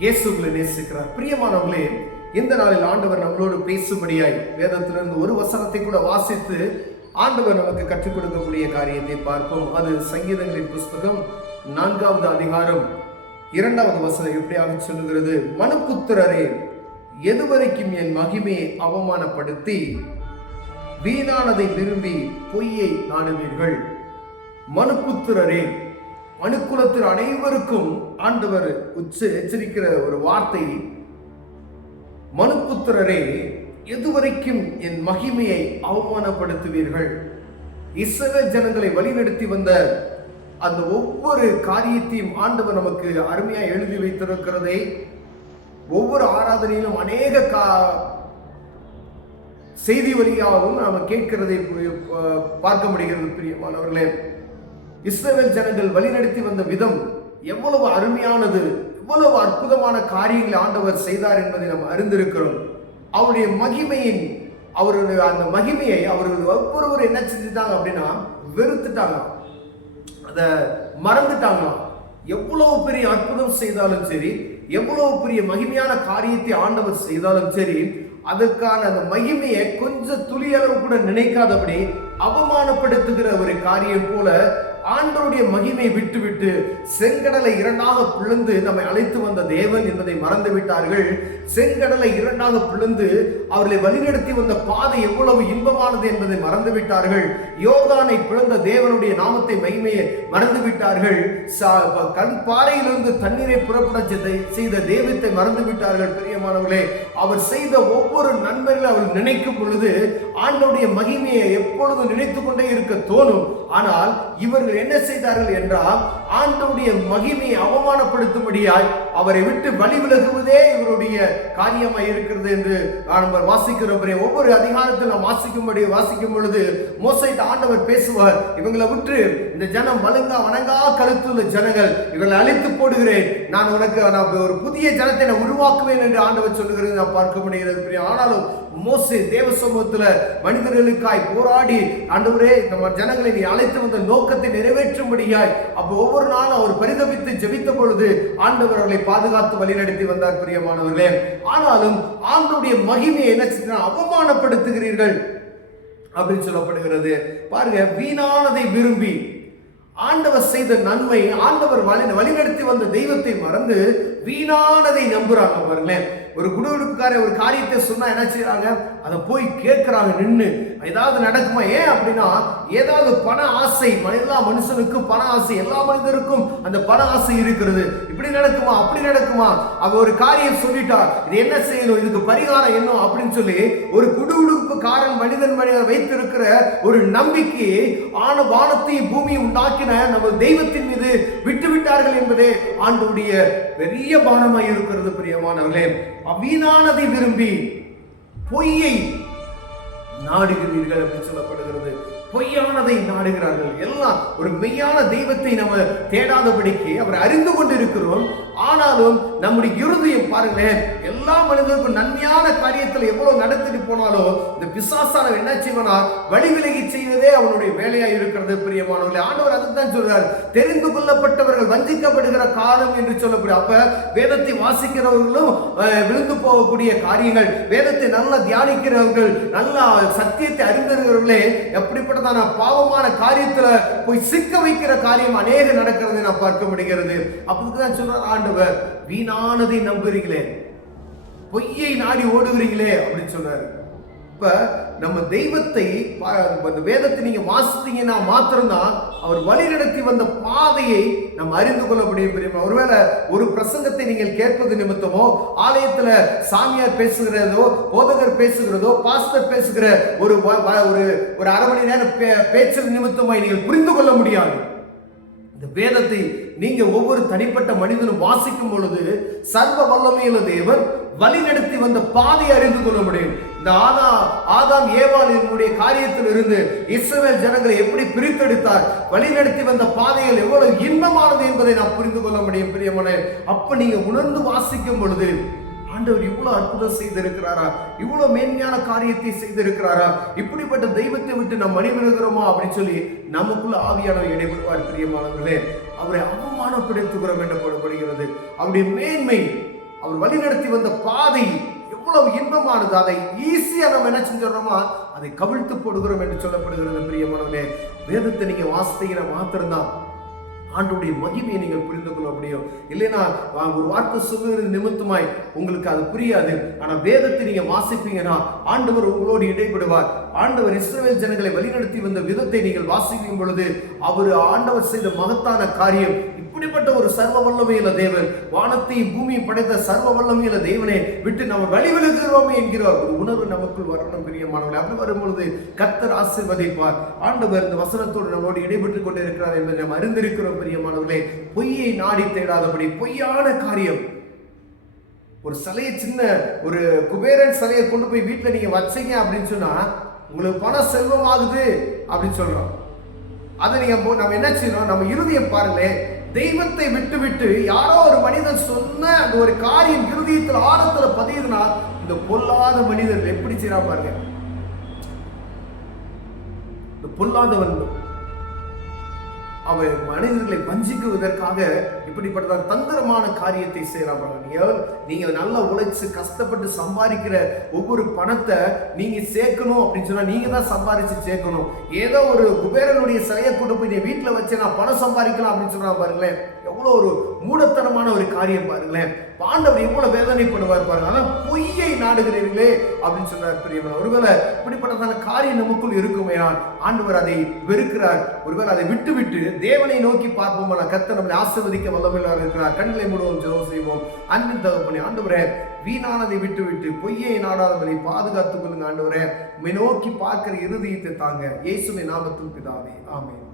இயேசுவை நேசிக்கிறார். பிரியமானவர்களே, இந்த நாளில் ஆண்டவர் நம்மளோடு பேசும்படியாய் வேதத்திலிருந்து ஒரு வசனத்தை கூட வாசித்து ஆண்டவர் நமக்கு கற்றுக் கொடுக்கக்கூடிய காரியத்தை பார்ப்போம். அது சங்கீதங்களின் புஸ்தகம் 4வது அதிகாரம் 2வது வசனம் எப்படியாக சொல்லுகிறது: மனுபுத்திரரே, எதுவரைக்கும் என் மகிமையை அவமானப்படுத்தி வீணானதை விரும்பி பொய்யை நாடுவீர்கள். மனுபுத்திரரே, மனுக்குலத்தில் அனைவருக்கும் ஆண்டவர் எச்சரிக்கிற ஒரு வார்த்தை. மனுபுத்திரரே, எதுவரைக்கும் என் மகிமையை அவமானப்படுத்துவீர்கள். இஸ்ரவேல் ஜனங்களை வழிநடத்தி வந்த அந்த ஒவ்வொரு காரியத்தையும் ஆண்டவர் நமக்கு அருமையாக எழுதி வைத்திருக்கிறதை ஒவ்வொரு ஆராதனையிலும் அநேக செய்தி வழியாகவும் நாம கேட்கிறதை பார்க்க முடிகிறது. பிரியமானவர்களே, இஸ்ரவேல் ஜனங்கள் வழிநடத்தி வந்த விதம் எவ்வளவு அருமையானது, எவ்வளவு அற்புதமான காரியங்களை ஆண்டவர் செய்தார் என்பதை நாம் அறிந்திருக்கிறோம். அவருடைய மகிமையின் அந்த மகிமையை அவர்கள் ஒவ்வொருவரும் என்ன செஞ்சுட்டாங்க அப்படின்னா வெறுத்துட்டாங்க, அதை மறந்துட்டாங்களாம். எவ்வளவு பெரிய அற்புதம் செய்தாலும் சரி, எவ்வளவு பெரிய மகிமையான காரியத்தை ஆண்டவர் செய்தாலும் சரி, அதற்கான அந்த மகிமையை கொஞ்சம் துளியளவு கூட நினைக்காதபடி அவமானப்படுத்துகிற ஒரு காரியம் போல ஆண்டவருடைய மகிமை விட்டுவிட்டு செங்கடலை இரண்டாக பிளந்து நம்மை அழைத்து வந்த தேவன் என்பதை மறந்து விட்டார்கள். செங்கடலை இரண்டாக பிளந்து அவர்களை வழிநடத்தி வந்த பாதை எவ்வளவு இன்பமானது என்பதை மறந்து விட்டார்கள். யோர்தானை பிளந்த தேவனுடைய நாமத்தை மகிமையை மறந்து விட்டார்கள். கண் பாறையிலிருந்து தண்ணீரை புறப்பட செய்த தெய்வத்தை மறந்து விட்டார்கள். பிரியமானவர்களே, அவர் செய்த ஒவ்வொரு நன்மைகளை அவர் நினைக்கும் பொழுது ஆண்டவருடைய மகிமையை எப்பொழுது நினைத்து கொண்டே இருக்க தோணும். ஆனால் இவர்கள் என்ன செய்தார்கள் என்றால் ஆண்டவருடைய மகிமையை அவமானப்படுத்தும்படியாய் அவரை விட்டு வழி விலகுவதே இவருடைய காரியமாய் இருக்கிறது என்று நாம் வாசிக்கிறோம். ஒவ்வொரு அதிகாரத்தில் நாம் வாசிக்கும் பொழுது மோசேயிட்ட ஆண்டவர் பேசுவார், இவங்களை விட்டு இந்த ஜனம் வணங்கா கழுத்துள்ள ஜனங்கள், இவர்களை அழித்து போடுகிறேன், நான் உனக்கு ஒரு புதிய ஜனத்தை நான் உருவாக்குவேன் என்று ஆண்டவர் சொல்லுகிறது நான் பார்க்க முடிகிறது. ஆனாலும் மோசே தேவ சமூகத்துல மனிதர்களுக்காய் போராடி, ஆண்டவரே நம்ம ஜனங்களை நீ அழைத்து வந்த நோக்கத்தை நிறைவேற்றும்படியாய் அப்போ ஒவ்வொரு நாளும் அவர் பரிதபித்து ஜெபித்த பொழுது ஆண்டவர் அவர்களை பாதுகாத்து வழிநடத்தி வந்தார். பிரியமானவர்களே, ஆனாலும் ஆண்டவருடைய மகிமையை என்ன செய்ய அவமானப்படுத்துகிறீர்கள் அப்படின்னு சொல்லப்படுகிறது. பாருங்க, வீணானதை விரும்பி ஆண்டவர் செய்த நன்மை, ஆண்டவர் வழிநடத்தி வந்த தெய்வத்தை மறந்து வீணானதை நம்புறாங்க. பாருங்களேன், ஒரு குடுகுடுப்புக்கார ஒரு காரியத்தை சொன்னா என்ன செய்யறாங்க, அதை போய் கேட்கிறாங்க நின்று, ஏதாவது நடக்குமா? ஏன் அப்படின்னா ஏதாவது பண ஆசை, எல்லா மனுஷனுக்கும் பண ஆசை, எல்லா மனிதருக்கும் அந்த பண ஆசை இருக்கிறது. இப்படி நடக்குமா, அப்படி நடக்குமா, அவ ஒரு காரியம் சொல்லிட்டா இது என்ன செய்யணும், இதுக்கு பரிகாரம் என்ன அப்படின்னு சொல்லி ஒரு குடுகுடுப்புக்காரன் மனிதன் வைத்திருக்கிற ஒரு நம்பிக்கையை வானத்தையும் பூமியை உண்டாக்கின நம்ம தெய்வத்தின் மீது விட்டுவிட்டார்கள் என்பதே ஆண்டவருடைய பெரிய பானமாய் இருக்கிறது. பிரியமானவர்களே, வீணானதை விரும்பி பொய்யை நாடுகிறீர்கள் அப்படின்னு சொல்லப்படுகிறது. பொய்யானதை நாடுகிறார்கள். எல்லாம் ஒரு மெய்யான தெய்வத்தை நம்ம தேடாதபடிக்கு அவர் அறிந்து கொண்டிருக்கிறோம். ஆனாலும் நம்முடைய இருதயம் பாருங்களேன், எல்லா மனிதருக்கும் நன்மையான காரியத்தில் எவ்வளவு நடத்திட்டு போனாலும் இந்த பிசாசான என்ன செய்வனா வழி விலகி செய்வதே அவனுடைய வேலையா இருக்கிறது. பிரியமானவர்களே, ஆண்டவர் அதுதான் சொல்றார், தெரிந்து கொள்ளப்பட்டவர்கள் வஞ்சிக்கப்படுகிற காலம் என்று சொல்லக்கூடிய. அப்ப வேதத்தை வாசிக்கிறவர்களும் விழுந்து போகக்கூடிய காரியங்கள், வேதத்தை நல்லா தியானிக்கிறவர்கள், நல்லா சத்தியத்தை அறிந்தவர்களே எப்படிப்பட்டதான பாவமான காரியத்துல போய் சிக்க வைக்கிற காரியம் அநேக நடக்கிறதை நான் பார்க்க முடிகிறது. அப்படிதான் சொல்றார் ஆண்டவர், வீணானதை நம்புறீங்களே, பொய்யை நாடி ஓடுகிறீங்களே அப்படின்னு சொல்றாரு. இப்ப நம்ம தெய்வத்தை வேதத்தை நீங்க வாசித்தீங்கன்னா மாத்திரம்தான் அவர் வழிநடத்தி வந்த பாதையை நம்ம அறிந்து கொள்ள முடியும். ஒருவேளை ஒரு பிரசங்கத்தை நீங்கள் கேட்பது நிமித்தமோ, ஆலயத்துல சாமியார் பேசுகிறதோ, போதகர் பேசுகிறதோ, பாஸ்டர் பேசுகிற ஒரு அரை மணி நேரம் பேச்சு நிமித்தமாய் நீங்கள் புரிந்து கொள்ள முடியாது. இந்த வேதத்தை நீங்க ஒவ்வொரு தனிப்பட்ட மனிதனும் வாசிக்கும் பொழுது சர்வ வல்லமையுள்ள தேவன் வழிநடத்தி வந்த பாதையை அறிந்து கொள்ள முடியும். இந்த ஆதாம் ஏவாளினுடைய காரியத்தில் இருந்து இஸ்ரவேல் ஜனங்களை எப்படி பிரித்தெடுத்தார், வழிநடத்தி வந்த பாதைகள் எவ்வளவு இன்பமானது என்பதை நாம் புரிந்து கொள்ள முடியும். பிரியமானே, அப்ப நீங்க உணர்ந்து வாசிக்கும் பொழுது ஆண்டவர் இவ்வளவு அற்புதம் செய்திருக்கிறாரா, இவ்வளவு மேன்மையான காரியத்தை செய்திருக்கிறாரா, இப்படிப்பட்ட தெய்வத்தை விட்டு நாம் மணிவிடுகிறோமா அப்படின்னு சொல்லி நமக்குள்ள ஆவியானவர் இடைபடுவார். பிரியமானவர்களே, அவரை அவமானப்படுத்துகிறோம் என்று போடப்படுகிறது. அவருடைய மேன்மை அவர் வழிநடத்தி வந்த பாதை எவ்வளவு இன்பமானது. அதை ஈஸியா நம்ம என்ன செஞ்சிடறோமா, அதை கவிழ்த்து போடுகிறோம் என்று சொல்லப்படுகிறது. பிரியமானவர்களே, வேதத்தை நீங்க வாசித்தீங்கன்னா மாத்திரம்தான் ஆண்டவருடைய மகிமையை நீங்கள் புரிந்து கொள்ள முடியும். இல்லைன்னா ஒரு வார்த்தை சொல்லுகிறது நிமித்தமாய் உங்களுக்கு அது புரியாது. ஆனா வேதத்தை நீங்க வாசிப்பீங்கன்னா ஆண்டவர் உங்களோடு இடைபடுவார். ஆண்டவர் இஸ்ரவேல் ஜனங்களை வழிநடத்தி வந்த விதத்தை நீங்கள் வாசிக்கும் பொழுது ஆண்டவர் செய்த மகத்தான காரியம், இப்படிப்பட்ட ஒரு சர்வ வல்லமையுள்ள தேவன், வானத்தை பூமியை படைத்த சர்வ வல்லமையுள்ள தேவனை விட்டு நம்ம வழி விலகுகிறோமே என்கிற ஒரு உணர்வு நமக்குள் வரணும் பிரியமானவர்களே. அப்படி வரும்பொழுது கர்த்தர் ஆசீர்வதிப்பார். ஆண்டவர் இந்த வசனத்தோடு நம்மோடு இடைபெற்றுக் கொண்டு இருக்கிறார் என்பதை நாம் அறிந்திருக்கிறோம் பிரியமானவர்களே. பொய்யை நாடி தேடாதபடி, பொய்யான காரியம், ஒரு சிலையை, சின்ன ஒரு குபேரன் சிலையை கொண்டு போய் வீட்டில் நீங்க வச்சீங்க அப்படின்னு சொன்னா உங்களுக்கு பண செல்வம் ஆகுது அப்படின்னு சொல்றோம். அதை நீங்க நம்ம என்ன செய்யணும், நம்ம இறுதியை பாருங்களேன். தெய்வத்தை விட்டு விட்டு யாரோ ஒரு மனிதன் சொன்ன அந்த ஒரு காரியம் இருதயத்தில் ஆழத்துல பதியுதுன்னா இந்த பொல்லாத மனிதர்கள் எப்படி செய்யறா பாருங்க. இந்த பொல்லாதவன் அவன் மனிதர்களை வஞ்சிக்குவதற்காக இப்படிப்பட்ட தந்திரமான காரியத்தை செய்யறாங்க. நீங்க நல்லா உழைச்சு கஷ்டப்பட்டு சம்பாதிக்கிற ஒவ்வொரு பணத்தை நீங்க சேர்க்கணும் அப்படின்னு சொன்னா நீங்க தான் சம்பாதிச்சு சேர்க்கணும். ஏதோ ஒரு குபேரனுடைய சிலையை கொண்டு போய் நீ வீட்டுல வச்சு நான் பணம் சம்பாதிக்கலாம் அப்படின்னு சொன்னா பாருங்களேன், எவ்வளவு ஒரு மூடத்தனமான ஒரு காரியம் பாருங்களேன். ஆண்டவர் எவ்வளவு வேதனைப்படுவார் பாருங்க. ஆனா பொய்யை நாடுகிறீர்களே அப்படின்னு சொன்னார் பிரியமான. ஒருவேளை இப்படிப்பட்டதான காரியம் நமக்குள் இருக்குமே, ஆண்டவர் அதை வெறுக்கிறார். ஒருவேளை அதை விட்டு விட்டு தேவனை நோக்கி பார்ப்போம். கர்த்தர் நம்மளை ஆசீர்வதிக்க வல்லமையாக இருக்கிறார். கண்களை மூடுவோம், ஜெபம் செய்வோம். அன்பின் தகப்பனே, ஆண்டவரே, வீணானதை விட்டு விட்டு பொய்யை நாடாதவரை பாதுகாத்துக் கொள்ளுங்க ஆண்டவரே. உம்மை நோக்கி பார்க்கிற இருதயத்தை தாங்க. இயேசுவின் நாமத்தில் பிதாவே, ஆமென்.